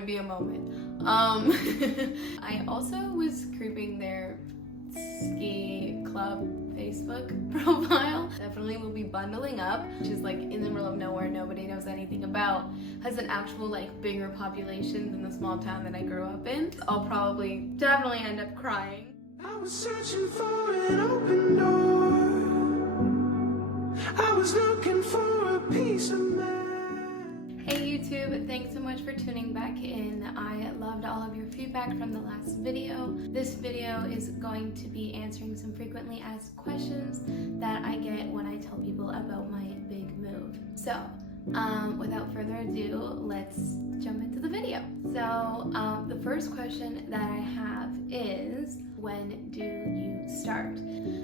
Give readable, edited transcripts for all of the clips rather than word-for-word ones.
would be a moment. I also was creeping their ski club Facebook profile. Definitely will be bundling up, which is like in the middle of nowhere, nobody knows anything about, has an actual like bigger population than the small town that I grew up in. I'll probably definitely end up crying. I was searching for an open door. I was looking for a piece of mind. Hey YouTube, thanks so much for tuning back in. I loved all of your feedback from the last video. This video is going to be answering some frequently asked questions that I get when I tell people about my big move. So, without further ado, let's jump into the video. So, the first question that I have is, when do you start?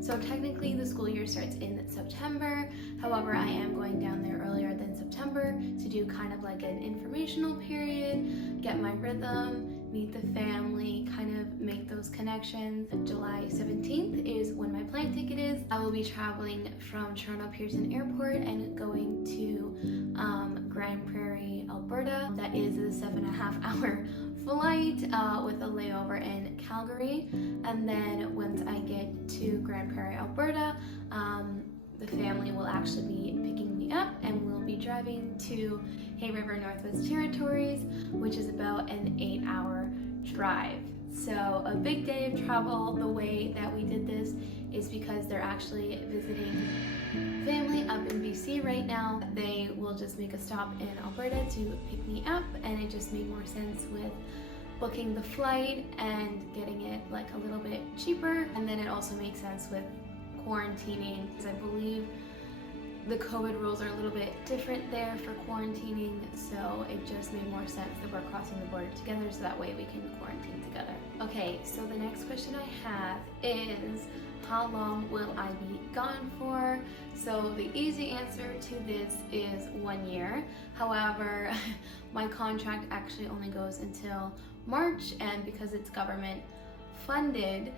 So technically the school year starts in September. However, I am going down there earlier than September to do kind of like an informational period, get my rhythm, meet the family, kind of make those connections. July 17th is when my plane ticket is. I will be traveling from Toronto Pearson Airport and going to Grand Prairie, Alberta. That is a 7.5 hour flight with a layover in Calgary. And then once I get to Grand Prairie, Alberta, the family will actually be picking me up and we'll be driving to Heyo, Northwest Territories, which is about an 8-hour drive. So a big day of travel. The way that we did this is because they're actually visiting family up in BC right now. They will just make a stop in Alberta to pick me up, and it just made more sense with booking the flight and getting it like a little bit cheaper. And then it also makes sense with quarantining, because I believe the COVID rules are a little bit different there for quarantining, so it just made more sense that we're crossing the border together so that way we can quarantine together. Okay, so the next question I have is, how long will I be gone for? So the easy answer to this is 1 year. However, my contract actually only goes until March, and because it's government funded,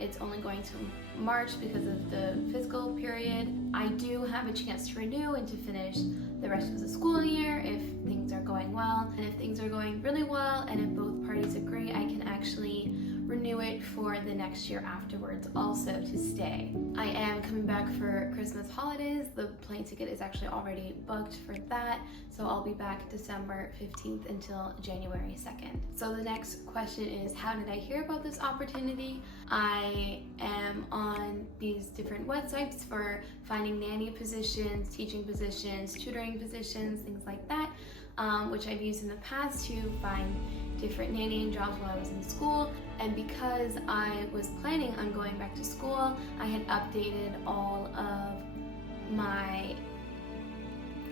it's only going to March because of the fiscal period. I do have a chance to renew and to finish the rest of the school year if things are going well. And if things are going really well and if both parties agree, I can actually renew it for the next year afterwards also to stay. I am coming back for Christmas holidays. The plane ticket is actually already booked for that, so I'll be back December 15th until January 2nd. So the next question is, how did I hear about this opportunity? I am on these different websites for finding nanny positions, teaching positions, tutoring positions, things like that, which I've used in the past to find different nannying jobs while I was in school. And because I was planning on going back to school, I had updated all of my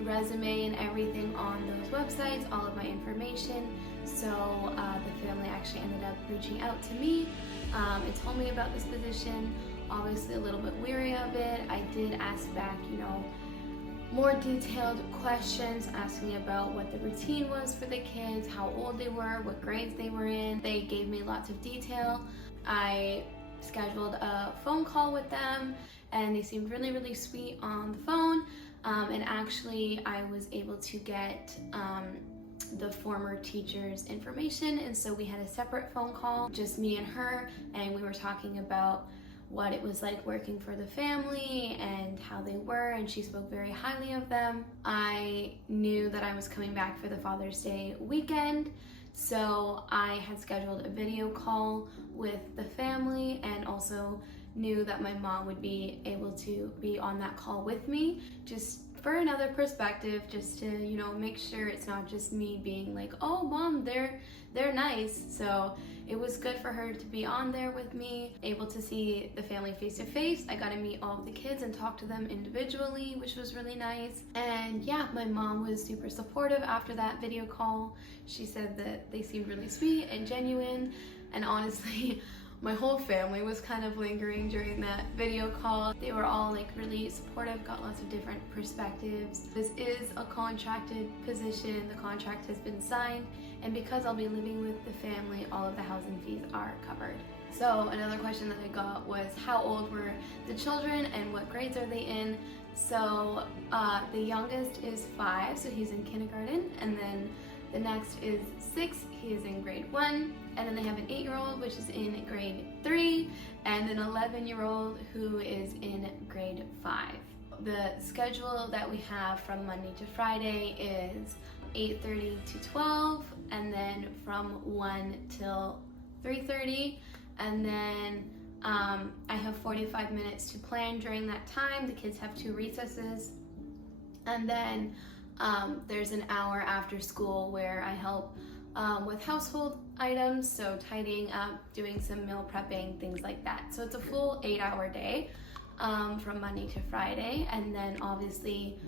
resume and everything on those websites, all of my information. So the family actually ended up reaching out to me and told me about this position. Obviously a little bit weary of it. I did ask back, more detailed questions, asking about what the routine was for the kids, how old they were, what grades they were in. They gave me lots of detail. I scheduled a phone call with them and they seemed really, really sweet on the phone. And actually I was able to get the former teacher's information, and so we had a separate phone call, just me and her, and we were talking about what it was like working for the family and how they were, and she spoke very highly of them. I knew that I was coming back for the Father's Day weekend, so I had scheduled a video call with the family and also knew that my mom would be able to be on that call with me, just for another perspective, just to, make sure it's not just me being like, oh mom, they're nice. So it was good for her to be on there with me, able to see the family face to face. I got to meet all of the kids and talk to them individually, which was really nice. And yeah, my mom was super supportive after that video call. She said that they seemed really sweet and genuine, and honestly, my whole family was kind of lingering during that video call. They were all like really supportive, got lots of different perspectives. This is a contracted position. The contract has been signed, and because I'll be living with the family, all of the housing fees are covered. So another question that I got was, how old were the children and what grades are they in? So the youngest is 5, so he's in kindergarten, and then The next is 6, he is in grade 1, and then they have an 8-year-old, which is in grade 3, and an 11-year-old who is in grade 5. The schedule that we have from Monday to Friday is 8:30 to 12, and then from 1 till 3:30, and then I have 45 minutes to plan during that time. The kids have 2 recesses, and then there's an hour after school where I help with household items, so tidying up, doing some meal prepping, things like that. So it's a full 8-hour day from Monday to Friday, and then obviously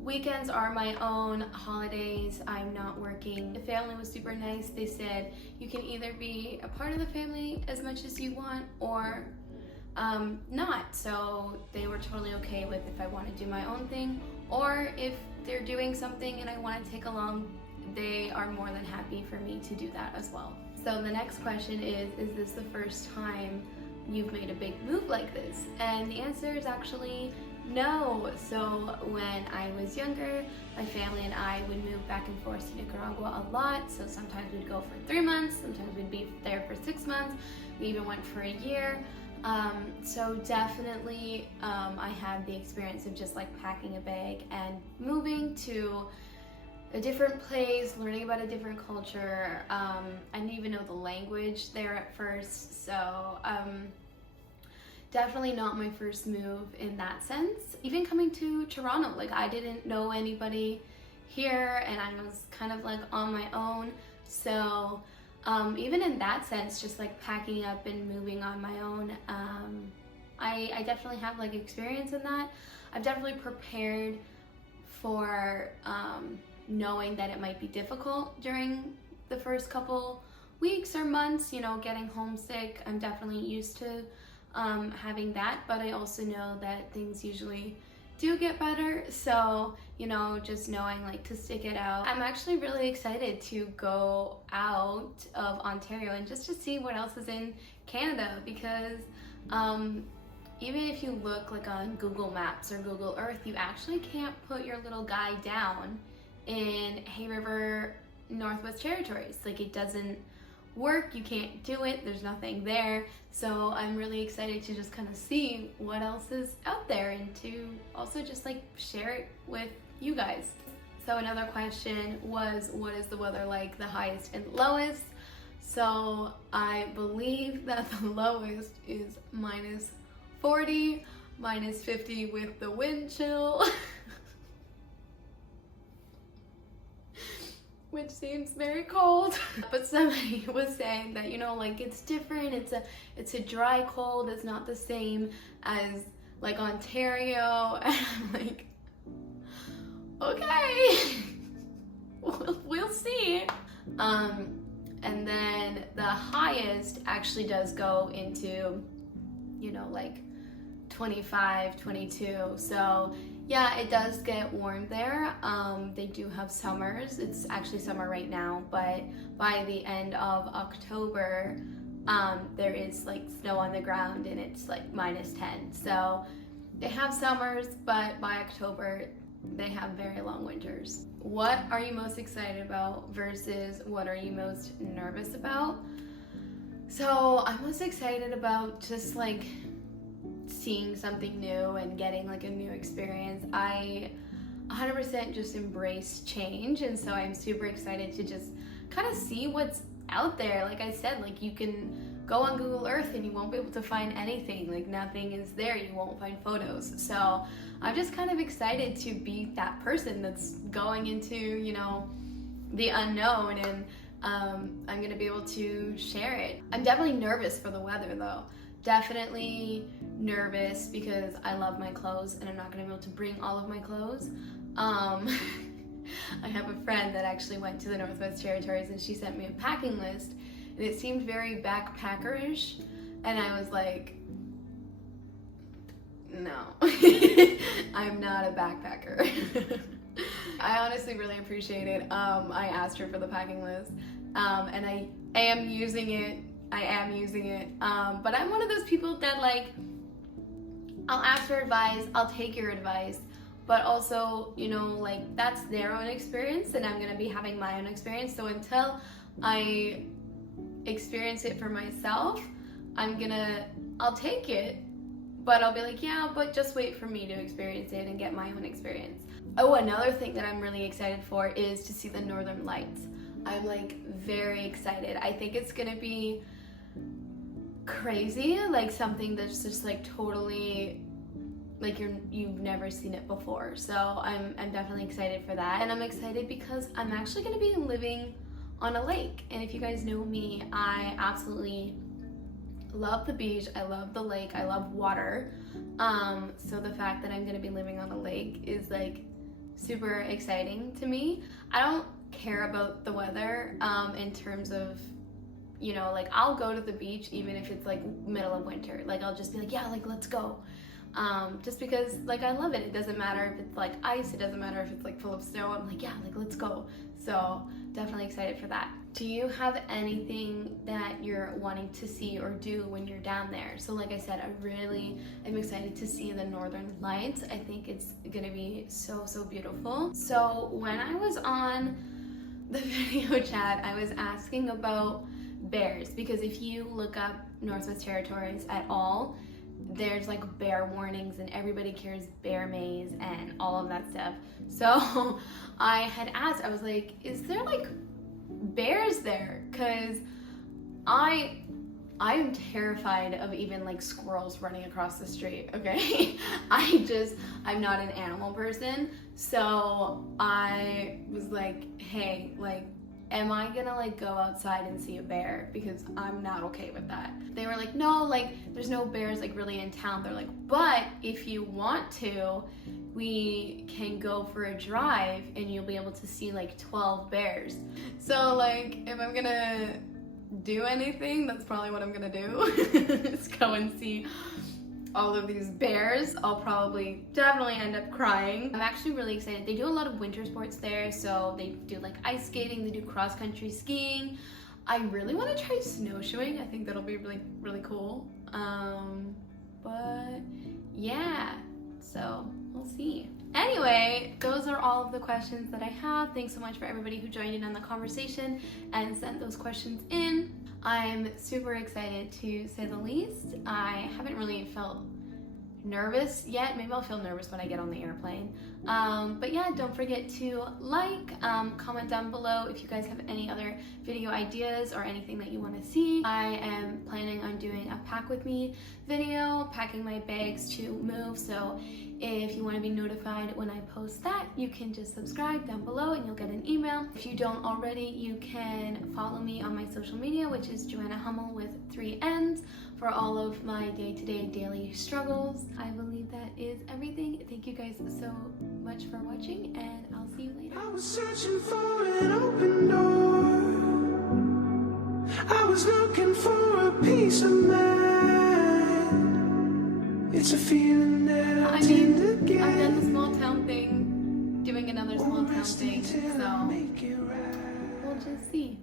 weekends are my own. Holidays, I'm not working. The family was super nice. They said you can either be a part of the family as much as you want or not. So they were totally okay with if I want to do my own thing, or if they're doing something and I want to take along, they are more than happy for me to do that as well. So the next question is this the first time you've made a big move like this? And the answer is actually no. So when I was younger, my family and I would move back and forth to Nicaragua a lot. So sometimes we'd go for 3 months, sometimes we'd be there for 6 months, we even went for a year. So definitely I had the experience of just like packing a bag and moving to a different place, learning about a different culture. I didn't even know the language there at first, so definitely not my first move in that sense. Even coming to Toronto, like I didn't know anybody here and I was kind of like on my own. So even in that sense, just like packing up and moving on my own, I definitely have like experience in that. I've definitely prepared for knowing that it might be difficult during the first couple weeks or months, you know, getting homesick. I'm definitely used to having that, but I also know that things usually do get better, so you know, just knowing like to stick it out. I'm actually really excited to go out of Ontario and just to see what else is in Canada, because even if you look like on Google Maps or Google Earth, you actually can't put your little guy down in Hay River, Northwest Territories. Like it doesn't work, you can't do it, there's nothing there. So I'm really excited to just kind of see what else is out there and to also just like share it with you guys. So another question was, what is the weather like, the highest and lowest? So I believe that the lowest is -40, -50 with the wind chill. Which seems very cold. But somebody was saying that, you know, like it's different, it's a dry cold, it's not the same as like Ontario. And I'm like, okay, we'll see. And then the highest actually does go into, you know, like 25, 22. So yeah, it does get warm there. They do have summers. It's actually summer right now, but by the end of October, there is like snow on the ground and it's like -10. So they have summers, but by October, they have very long winters. What are you most excited about versus what are you most nervous about? So I'm most excited about just like seeing something new and getting like a new experience. I 100% just embrace change, and so I'm super excited to just kind of see what's out there. Like I said, like you can go on Google Earth and you won't be able to find anything, like nothing is there, you won't find photos. So I'm just kind of excited to be that person that's going into, you know, the unknown, and I'm gonna be able to share it. I'm definitely nervous for the weather though. Definitely nervous because I love my clothes and I'm not gonna be able to bring all of my clothes. I have a friend that actually went to the Northwest Territories and she sent me a packing list and it seemed very backpackerish, and I was like, no, I'm not a backpacker. I honestly really appreciate it. I asked her for the packing list and I am using it. But I'm one of those people that like, I'll ask for advice, I'll take your advice, but also, you know, like that's their own experience and I'm gonna be having my own experience. So until I experience it for myself, I'll take it, but I'll be like, yeah, but just wait for me to experience it and get my own experience. Oh, another thing that I'm really excited for is to see the Northern Lights. I'm like very excited. I think it's gonna be crazy, like something that's just like totally like you've never seen it before. So I'm definitely excited for that. And I'm excited because I'm actually gonna be living on a lake. And if you guys know me, I absolutely love the beach, I love the lake, I love water. So the fact that I'm gonna be living on a lake is like super exciting to me. I don't care about the weather in terms of, you know, like I'll go to the beach even if it's like middle of winter. Like I'll just be like, yeah, like let's go. Just because like I love it. It doesn't matter if it's like ice, it doesn't matter if it's like full of snow. I'm like, yeah, like let's go. So definitely excited for that. Do you have anything that you're wanting to see or do when you're down there? So like I said, I really am excited to see the Northern Lights. I think it's gonna be so beautiful. So when I was on the video chat, I was asking about bears, because if you look up Northwest Territories at all, there's like bear warnings and everybody carries bear maze and all of that stuff. So I had asked, I was like, is there like bears there? Because I am terrified of even like squirrels running across the street, okay? I'm not an animal person. So I was like, hey, like, am I gonna like go outside and see a bear? Because I'm not okay with that. They were like, no, like there's no bears like really in town. They're like, but if you want to, we can go for a drive and you'll be able to see like 12 bears. So like if I'm gonna do anything, that's probably what I'm gonna do. Is go and see all of these bears. I'll probably definitely end up crying. I'm actually really excited. They do a lot of winter sports there, so they do like ice skating, they do cross-country skiing. I really want to try snowshoeing. I think that'll be really cool. But yeah, so we'll see. Anyway, those are all of the questions that I have. Thanks so much for everybody who joined in on the conversation and sent those questions in. I'm super excited to say the least. I haven't really felt nervous yet. Maybe I'll feel nervous when I get on the airplane. But yeah, don't forget to like, comment down below if you guys have any other video ideas or anything that you want to see. I am planning on doing a pack with me video, packing my bags to move. So if you want to be notified when I post that, you can just subscribe down below and you'll get an email. If you don't already, you can follow me on my social media, which is Joanna Hummel with 3 N's, for all of my day-to-day daily struggles. I believe that is everything. Thank you guys so much for watching, and I'll see you later. I was searching for an open door. I was looking for a peace of mind. It's a feeling that I tend to get. I've done the small town thing, doing another small town thing, so we'll just see.